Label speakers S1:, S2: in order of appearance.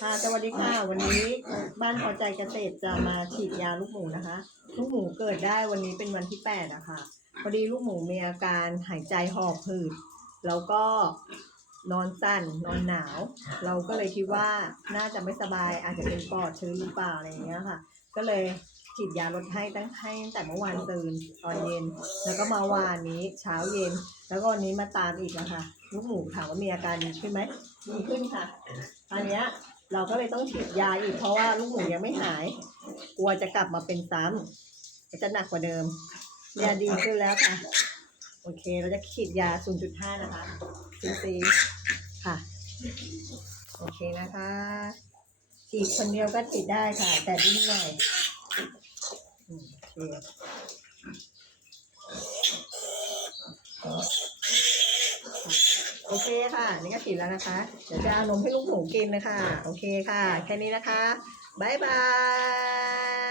S1: ค่ะสวัสดีค่ะ วันนี้บ้านพอใจเกษตรจะมาฉีดยาลูกหมูนะคะ ลูกหมูเกิดได้วันนี้เป็นวันที่แปดอะคะพอดีลูกหมูมีอาการหายใจหอบหืด แล้วก็นอนสั่นนอนหนาว เราก็เลยคิดว่าน่าจะไม่สบายอาจจะเป็นปอดชื้นหรือเปล่าอะไรอย่างเงี้ยค่ะ ก็เลยฉีดยาลดให้ตั้งให้ตั้งแต่เมื่อวานตื่นตอนเย็น แล้วก็มาวานนี้เช้าเย็น แล้วก็วันนี้มาตามอีกแล้วค่ะลูกหมูถามว่ามีอาการดีขึ้นไหมดีขึ้นค่ะอันเนี้ย เราก็เลยต้องฉีดยาอีกเพราะว่าลูกหมูยังไม่หาย กลัวจะกลับมาเป็นซ้ำจะหนักกว่าเดิมยาดีขึ้นแล้วค่ะ โอเค เราจะฉีดยา 0.5 นะคะซีซีค่ะ โอเคนะคะฉีดคนเดียวก็ฉีดได้ค่ะ แต่ดิ้นหน่อยโอเค โอเคค่ะ นี่ก็ฉีดแล้วนะคะ เดี๋ยวจะเอานมให้ลูกหมูกินนะคะ โอเคค่ะ แค่นี้นะคะ บ๊ายบาย